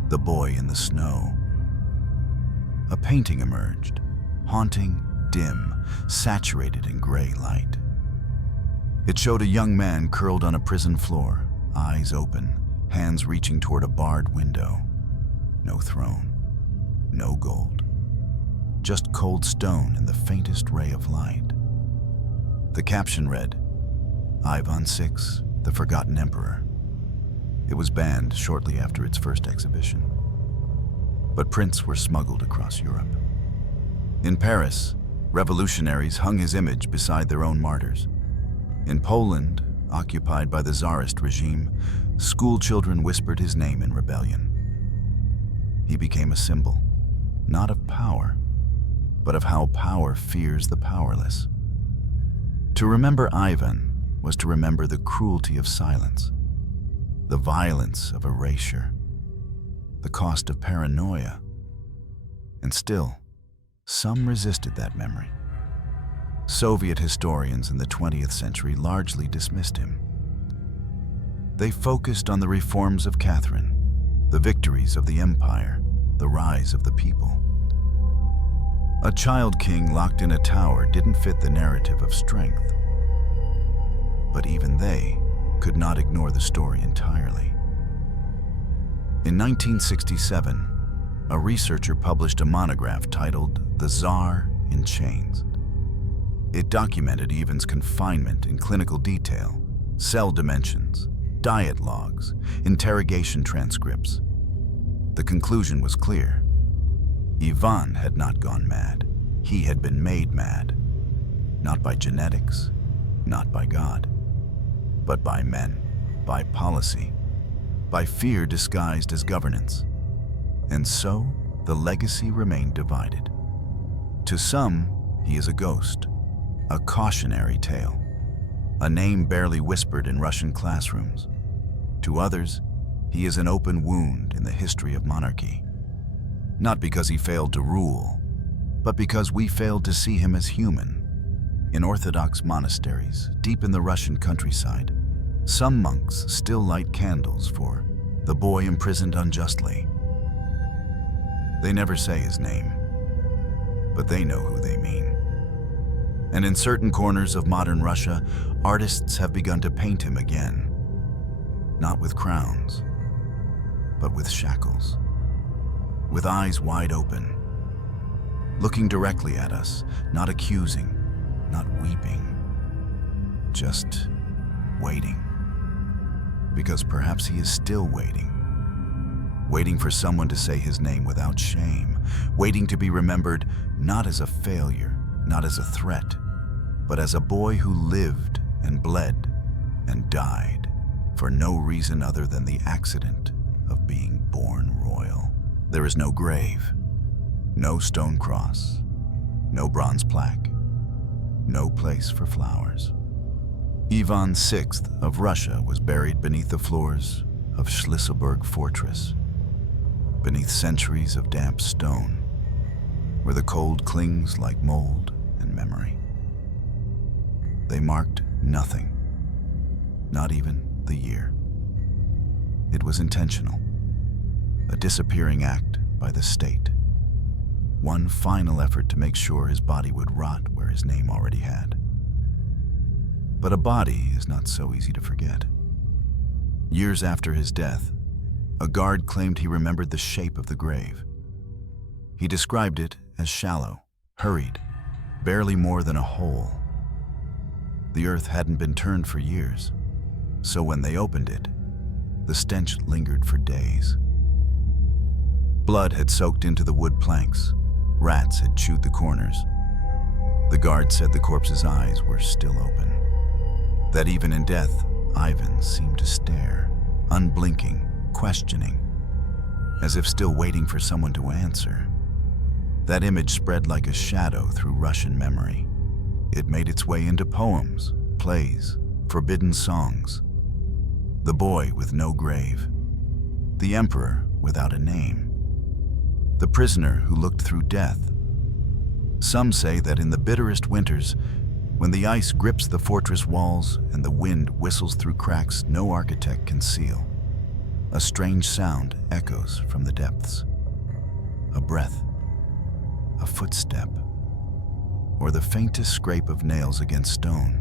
the boy in the snow. A painting emerged, haunting, dim, saturated in gray light. It showed a young man curled on a prison floor, eyes open, hands reaching toward a barred window. No throne, no gold, just cold stone and the faintest ray of light. The caption read, "Ivan VI, the Forgotten Emperor." It was banned shortly after its first exhibition. But prints were smuggled across Europe. In Paris, revolutionaries hung his image beside their own martyrs. In Poland, occupied by the Tsarist regime, school children whispered his name in rebellion. He became a symbol, not of power, but of how power fears the powerless. To remember Ivan was to remember the cruelty of silence, the violence of erasure, the cost of paranoia. And still, some resisted that memory. Soviet historians in the 20th century largely dismissed him. They focused on the reforms of Catherine, the victories of the empire, the rise of the people. A child king locked in a tower didn't fit the narrative of strength. But even they could not ignore the story entirely. In 1967, a researcher published a monograph titled "The Tsar in Chains." It documented Ivan's confinement in clinical detail, cell dimensions, diet logs, interrogation transcripts. The conclusion was clear. Ivan had not gone mad. He had been made mad. Not by genetics, not by God, but by men, by policy, by fear disguised as governance. And so, the legacy remained divided. To some, he is a ghost, a cautionary tale, a name barely whispered in Russian classrooms. To others, he is an open wound in the history of monarchy. Not because he failed to rule, but because we failed to see him as human. In Orthodox monasteries, deep in the Russian countryside, some monks still light candles for the boy imprisoned unjustly. They never say his name, but they know who they mean. And in certain corners of modern Russia, artists have begun to paint him again. Not with crowns, but with shackles. With eyes wide open, looking directly at us, not accusing, not weeping, just waiting. Because perhaps he is still waiting. Waiting for someone to say his name without shame, waiting to be remembered not as a failure, not as a threat, but as a boy who lived and bled and died for no reason other than the accident of being born royal. There is no grave, no stone cross, no bronze plaque, no place for flowers. Ivan VI of Russia was buried beneath the floors of Schlisselburg Fortress, beneath centuries of damp stone, where the cold clings like mold and memory. They marked nothing, not even the year. It was intentional, a disappearing act by the state, one final effort to make sure his body would rot where his name already had. But a body is not so easy to forget. Years after his death, a guard claimed he remembered the shape of the grave. He described it as shallow, hurried, barely more than a hole. The earth hadn't been turned for years, so when they opened it, the stench lingered for days. Blood had soaked into the wood planks. Rats had chewed the corners. The guard said the corpse's eyes were still open. That even in death, Ivan seemed to stare, unblinking, questioning, as if still waiting for someone to answer. That image spread like a shadow through Russian memory. It made its way into poems, plays, forbidden songs. The boy with no grave. The emperor without a name. The prisoner who looked through death. Some say that in the bitterest winters, when the ice grips the fortress walls and the wind whistles through cracks no architect can seal, a strange sound echoes from the depths. A breath, a footstep, or the faintest scrape of nails against stone.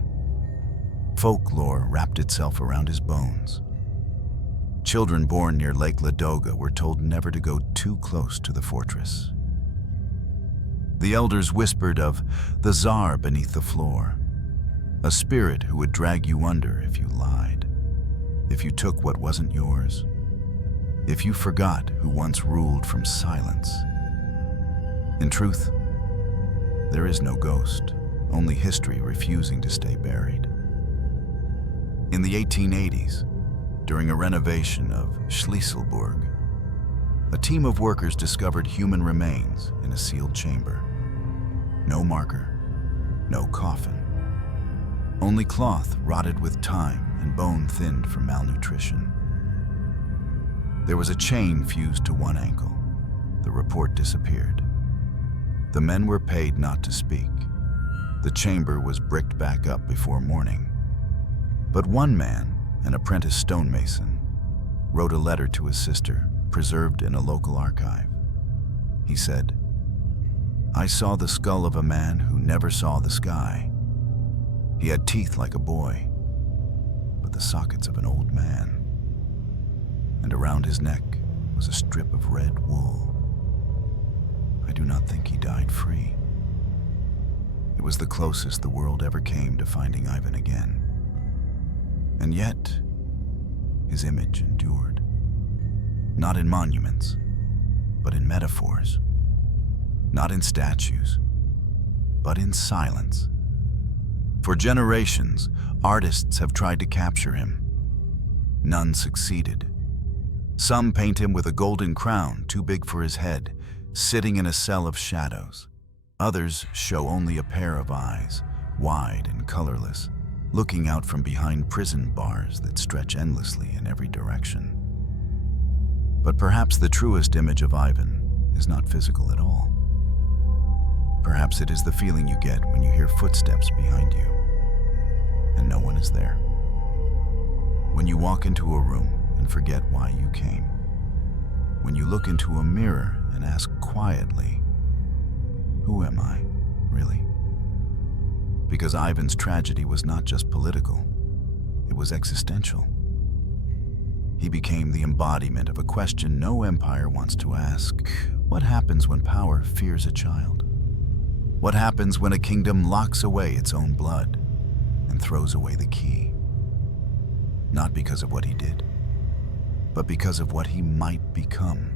Folklore wrapped itself around his bones. Children born near Lake Ladoga were told never to go too close to the fortress. The elders whispered of the Tsar beneath the floor, a spirit who would drag you under if you lied, if you took what wasn't yours, if you forgot who once ruled from silence. In truth, there is no ghost, only history refusing to stay buried. In the 1880s, during a renovation of Schlisselburg, a team of workers discovered human remains in a sealed chamber. No marker, no coffin. Only cloth rotted with time and bone thinned from malnutrition. There was a chain fused to one ankle. The report disappeared. The men were paid not to speak. The chamber was bricked back up before morning. But one man, an apprentice stonemason, wrote a letter to his sister, preserved in a local archive. He said, "I saw the skull of a man who never saw the sky. He had teeth like a boy, but the sockets of an old man. And around his neck was a strip of red wool. I do not think he died free." It was the closest the world ever came to finding Ivan again. And yet, his image endured. Not in monuments, but in metaphors. Not in statues, but in silence. For generations, artists have tried to capture him. None succeeded. Some paint him with a golden crown too big for his head, sitting in a cell of shadows. Others show only a pair of eyes, wide and colorless, looking out from behind prison bars that stretch endlessly in every direction. But perhaps the truest image of Ivan is not physical at all. Perhaps it is the feeling you get when you hear footsteps behind you and no one is there. When you walk into a room and forget why you came. When you look into a mirror and ask quietly, "Who am I, really?" Because Ivan's tragedy was not just political, it was existential. He became the embodiment of a question no empire wants to ask. What happens when power fears a child? What happens when a kingdom locks away its own blood and throws away the key? Not because of what he did, but because of what he might become.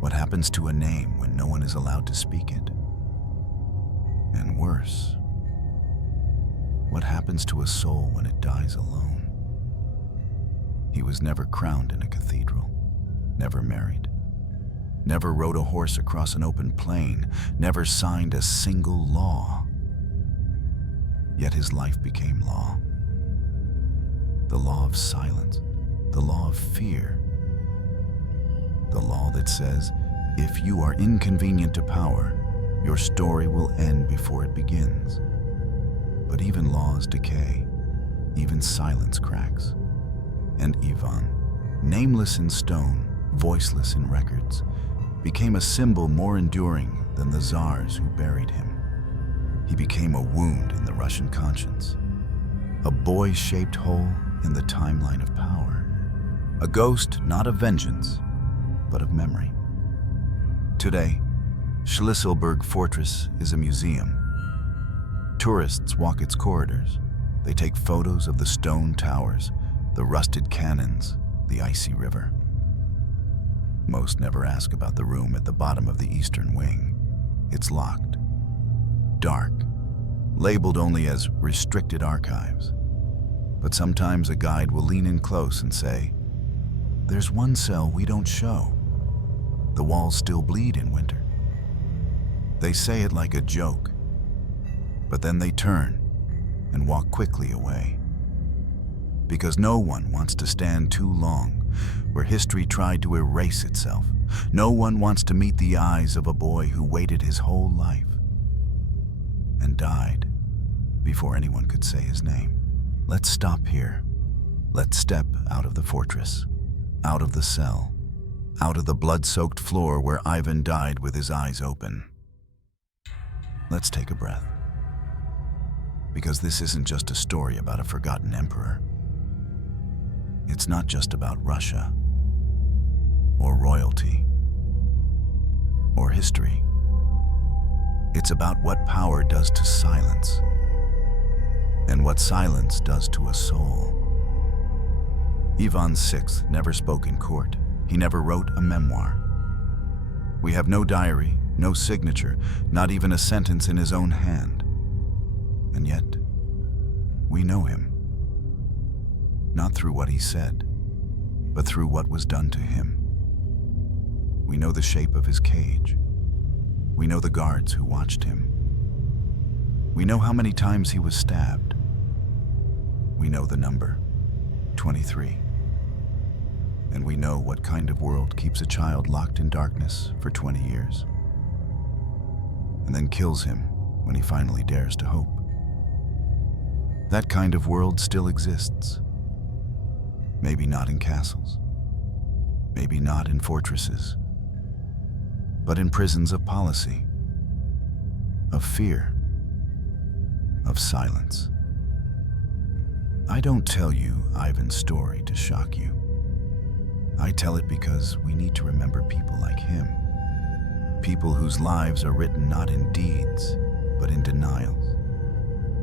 What happens to a name when no one is allowed to speak it? And worse, what happens to a soul when it dies alone? He was never crowned in a cathedral, never married, never rode a horse across an open plain, never signed a single law. Yet his life became law. The law of silence, the law of fear. The law that says, if you are inconvenient to power, your story will end before it begins. But even laws decay, even silence cracks. And Ivan, nameless in stone, voiceless in records, became a symbol more enduring than the czars who buried him. He became a wound in the Russian conscience, a boy-shaped hole in the timeline of power, a ghost not of vengeance, but of memory. Today, Schlüsselburg Fortress is a museum. Tourists walk its corridors. They take photos of the stone towers, the rusted cannons, the icy river. Most never ask about the room at the bottom of the eastern wing. It's locked, dark, labeled only as restricted archives. But sometimes a guide will lean in close and say, "There's one cell we don't show. The walls still bleed in winter." They say it like a joke, but then they turn and walk quickly away. Because no one wants to stand too long where history tried to erase itself. No one wants to meet the eyes of a boy who waited his whole life and died before anyone could say his name. Let's stop here. Let's step out of the fortress, out of the cell, out of the blood-soaked floor where Ivan died with his eyes open. Let's take a breath. Because this isn't just a story about a forgotten emperor. It's not just about Russia, or royalty, or history. It's about what power does to silence, and what silence does to a soul. Ivan VI never spoke in court. He never wrote a memoir. We have no diary, no signature, not even a sentence in his own hand. And yet, we know him. Not through what he said, but through what was done to him. We know the shape of his cage. We know the guards who watched him. We know how many times he was stabbed. We know the number, 23. And we know what kind of world keeps a child locked in darkness for 20 years, and then kills him when he finally dares to hope. That kind of world still exists. Maybe not in castles, maybe not in fortresses, but in prisons of policy, of fear, of silence. I don't tell you Ivan's story to shock you. I tell it because we need to remember people like him. People whose lives are written not in deeds, but in denials.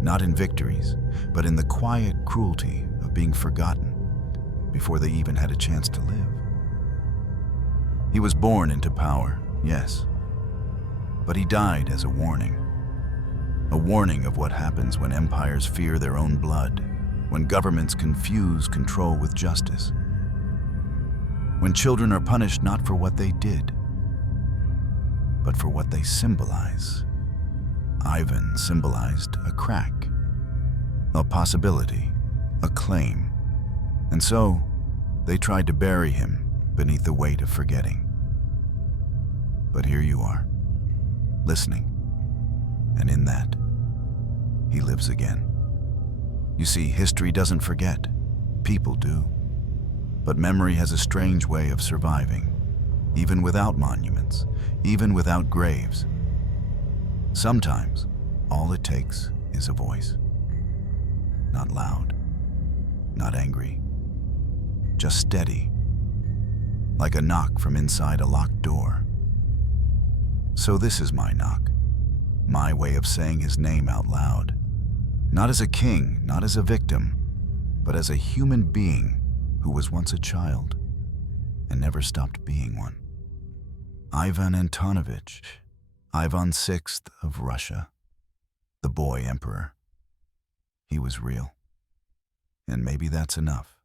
Not in victories, but in the quiet cruelty of being forgotten before they even had a chance to live. He was born into power, yes, but he died as a warning. A warning of what happens when empires fear their own blood, when governments confuse control with justice, when children are punished not for what they did, but for what they symbolize. Ivan symbolized a crack, a possibility, a claim, and so they tried to bury him beneath the weight of forgetting. But here you are, listening, and in that, he lives again. You see, history doesn't forget, people do. But memory has a strange way of surviving, even without monuments, even without graves. Sometimes, all it takes is a voice. Not loud, not angry, just steady, like a knock from inside a locked door. So this is my knock, my way of saying his name out loud. Not as a king, not as a victim, but as a human being who was once a child and never stopped being one. Ivan Antonovich, Ivan VI of Russia, the boy emperor. He was real. And maybe that's enough.